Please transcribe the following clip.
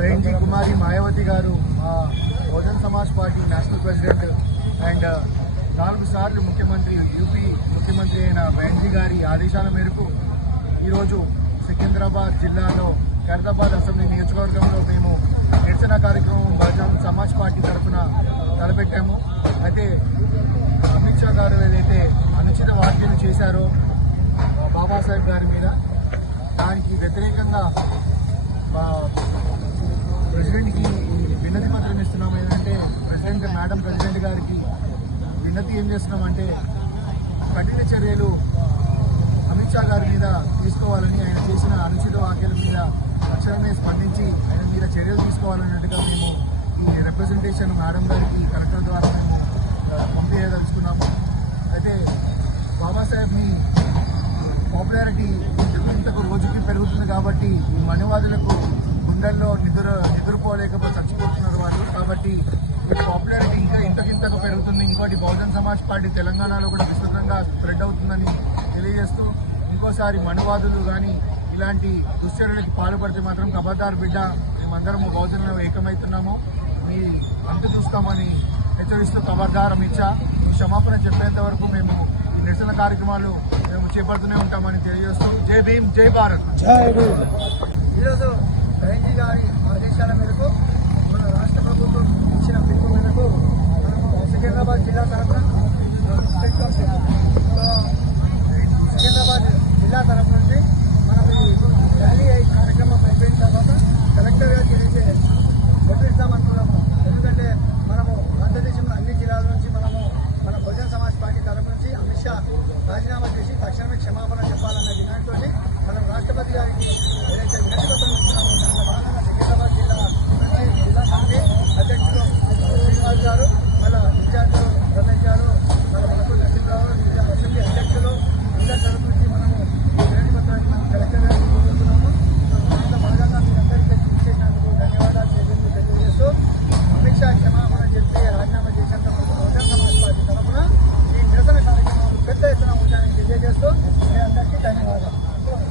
కుమారి మాయావతి గారు మా Bahujan Samaj party national president and నాలుగు సార్లు ముఖ్యమంత్రి యూపీ ముఖ్యమంత్రి అయిన బెంజీ గారి ఆదేశాల మేరకు ఈరోజు సికింద్రాబాద్ జిల్లాలో ఖైరతాబాద్ అసెంబ్లీ నియోజకవర్గంలో మేము నిరసన కార్యక్రమం బహుజన్ సమాజ్ పార్టీ తరఫున తలపెట్టాము. అయితే అమిత్ షా గారు ఏదైతే అనుచిత వ్యాఖ్యలు చేశారో బాబాసాహెబ్ గారి మీద దానికి వ్యతిరేకంగా మేడం ప్రెసిడెంట్ గారికి విన్నతి ఏం చేస్తున్నామంటే కఠిన చర్యలు అమిత్ షా గారి మీద తీసుకోవాలని ఆయన చేసిన అనుచిత వ్యాఖ్యల మీద తక్షణమే స్పందించి ఆయన మీద చర్యలు తీసుకోవాలన్నట్టుగా మేము ఈ రిప్రజెంటేషన్ మేడం గారికి కలెక్టర్ ద్వారా మేము ఆ, పంపించదలుచుకున్నాము అయితే బాబాసాహెబ్ని పాపులారిటీ ఇంతకు రోజుకి పెరుగుతుంది కాబట్టి ఈ మనువాదులకు గుండెల్లో నిద్ర నిద్రపోలేకపోతే చచ్చిపో కాబట్టి ఈ పాపులారిటీ ఇంకా ఇంతకింతకు పెరుగుతుంది. ఇంకోటి బహుజన్ సమాజ్ పార్టీ తెలంగాణలో కూడా విస్తృతంగా స్ప్రెడ్ అవుతుందని తెలియజేస్తూ ఇంకోసారి మనువాదులు కానీ ఇలాంటి దుశ్చర్యలకి పాల్పడితే మాత్రం కబద్దార్ బిడ్డ మేమందరం బహుజనులు ఏకమవుతున్నాము. మీ అంతు చూస్తామని హెచ్చరిస్తూ ఖబర్దార్ అమిత్ క్షమాపణ చెప్పేంత వరకు మేము ఈ నిరసన కార్యక్రమాలు మేము చేపడుతూనే ఉంటామని తెలియజేస్తూ జై భీమ్ జై భారత్. ఈరోజు గారి ఆదేశాల మేరకు రాష్ట్రపతి గారికి ఏదైతే భాగంగా సికింద్రాబాద్ జిల్లా జిల్లా అధ్యక్షులు శ్రీనివాస్ గారు